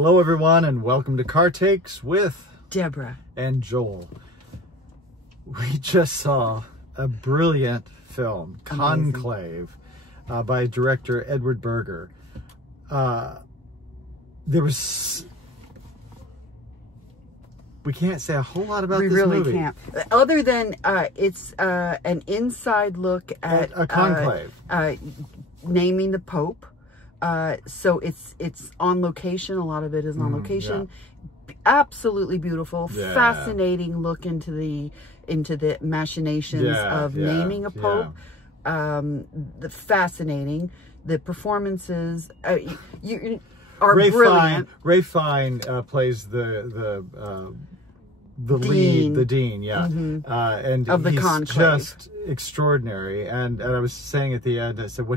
Hello, everyone, and welcome to Car Takes with Deborah and Joel. We just saw a brilliant film, Conclave, by director Edward Berger. We can't say a whole lot about this movie. We really can't. Other than it's an inside look at a conclave. Naming the Pope. So it's on location. A lot of it is on location. Yeah. Absolutely beautiful, fascinating look into the machinations of naming a pope. The fascinating, the performances are brilliant. Ray Fine plays the dean. lead, the dean, and of the he's conclave. Just extraordinary. And I was saying at the end, I said,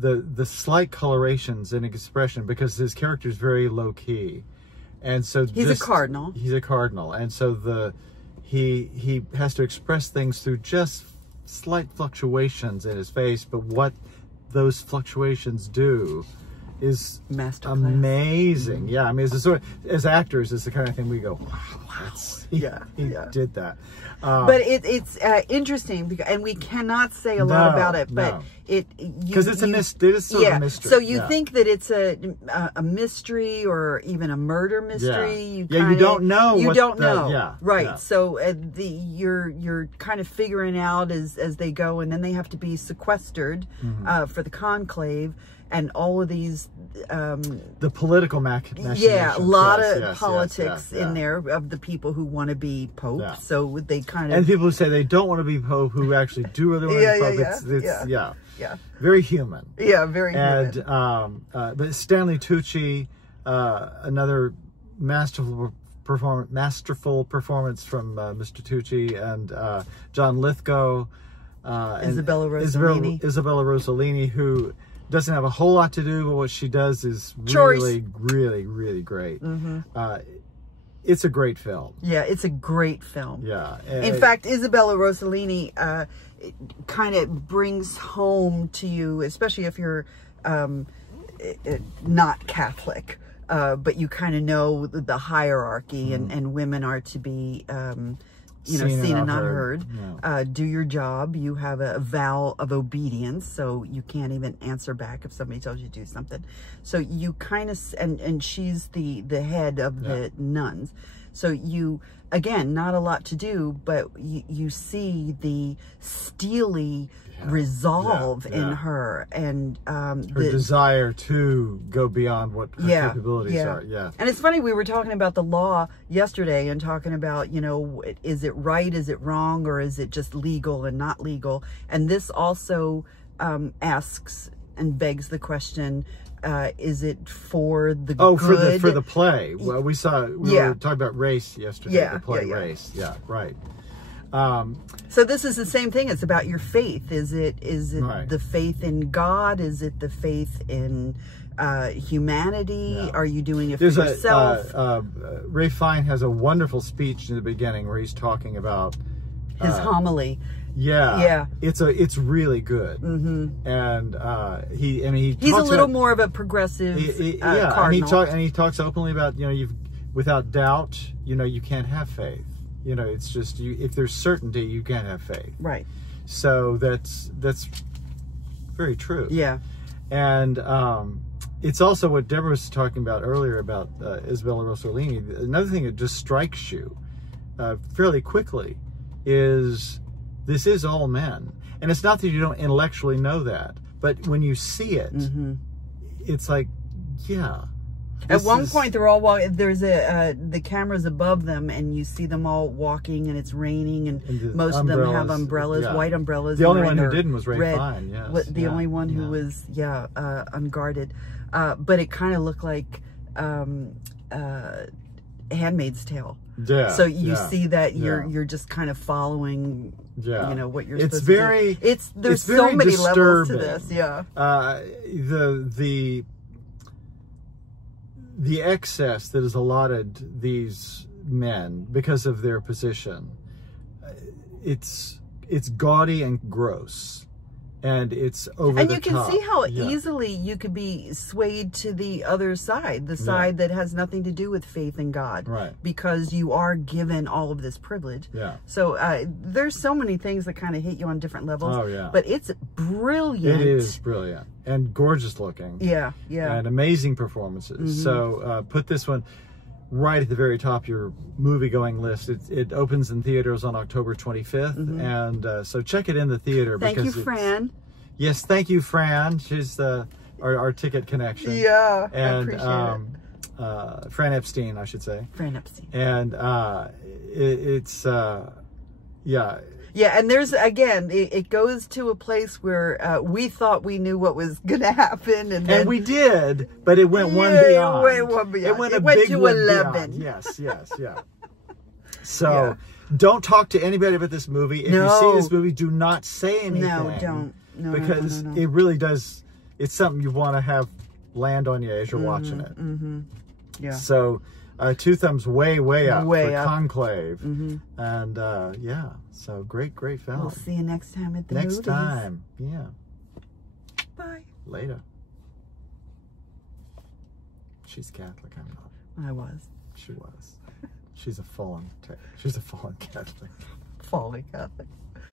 the slight colorations and expression, because his character is very low key, and so he's a cardinal. He's a cardinal, and so he has to express things through just slight fluctuations in his face. But what those fluctuations do is amazing. Yeah, I mean, it's as actors, it's the kind of thing we go, wow, he did that. But it's interesting, and we cannot say a lot about it, but because it's a mystery. It is sort of a mystery. So you think that it's a mystery or even a murder mystery. You don't know. You don't know. Right. Yeah. So you're kind of figuring out as they go, and then they have to be sequestered for the conclave. And all of these, the political machinations. Yeah, a lot of politics in there of the people who want to be Pope. Yeah. So they kind of, and people who say they don't want to be Pope, who actually do really want to be Pope. It's very human. Yeah, very human. And but Stanley Tucci, another masterful performance from Mr. Tucci, and John Lithgow, Isabella Rossellini, who doesn't have a whole lot to do, but what she does is really, really, really great. It's a great film. Yeah, it's a great film. Yeah. In fact, Isabella Rossellini kind of brings home to you, especially if you're not Catholic, but you kind of know the hierarchy, and women are to be seen and not heard. Yeah. Do your job. You have a vow of obedience, so you can't even answer back if somebody tells you to do something. So you kind of, and she's the head of the nuns. So you, again, not a lot to do, but you see the steely resolve in her, and her desire to go beyond what her capabilities are. Yeah. And it's funny, we were talking about the law yesterday and talking about, is it right, is it wrong, or is it just legal and not legal? And this also asks and begs the question, is it for the good? for the play. Well, we were talking about race yesterday. The play Race. Yeah, right. So this is the same thing. It's about your faith. Is it the faith in God? Is it the faith in humanity? Yeah. Are you doing it for yourself? Ray Fine has a wonderful speech in the beginning where he's talking about his homily. Yeah. It's really good. And he's a little more of a progressive cardinal. And he talks openly about, without doubt, you can't have faith. It's just if there's certainty, you can't have faith. Right. So that's very true. Yeah. And it's also what Deborah was talking about earlier about Isabella Rossellini. Another thing that just strikes you fairly quickly is this is all men. And it's not that you don't intellectually know that, but when you see it, it's like, At one point, they're all walking. There's the camera's above them, and you see them all walking, and it's raining, and most of them have umbrellas, white umbrellas. The only one who didn't was Ray Fine. Yes. The only one who was unguarded, but it kind of looked like Handmaid's Tale. Yeah. So you see that you're just kind of following. What you're supposed to do. There's so many levels to this. Yeah. The excess that is allotted these men because of their position, it's gaudy and gross. and it's over and the you can top. see how easily you could be swayed to the other side, the side that has nothing to do with faith in God, right? Because you are given all of this privilege. Yeah. So there's so many things that kind of hit you on different levels. Oh yeah. But it's brilliant. It is brilliant and gorgeous looking. Yeah, yeah. And amazing performances. So put this one right at the very top of your movie-going list. It opens in theaters on October 25th, and so check it in the theater. Thank you, Fran. Yes, thank you, Fran. She's our ticket connection. Yeah, and I appreciate it. Fran Epstein, I should say. Fran Epstein. And it's yeah. Yeah, and there's, again, it goes to a place where we thought we knew what was going to happen. And we did, but it went one beyond. It went to 11. Yes, yes, yeah. So don't talk to anybody about this movie. If you see this movie, do not say anything. No, don't. No, because no. it really does, it's something you want to have land on you as you're watching it. Yeah. So 2 thumbs way up way for up. Conclave. And yeah, so great film. We'll see you next time at the next movies. time. Yeah. Bye. Later. She's Catholic, I'm not. I was. She was. She's a fallen Catholic. Fallen Catholic.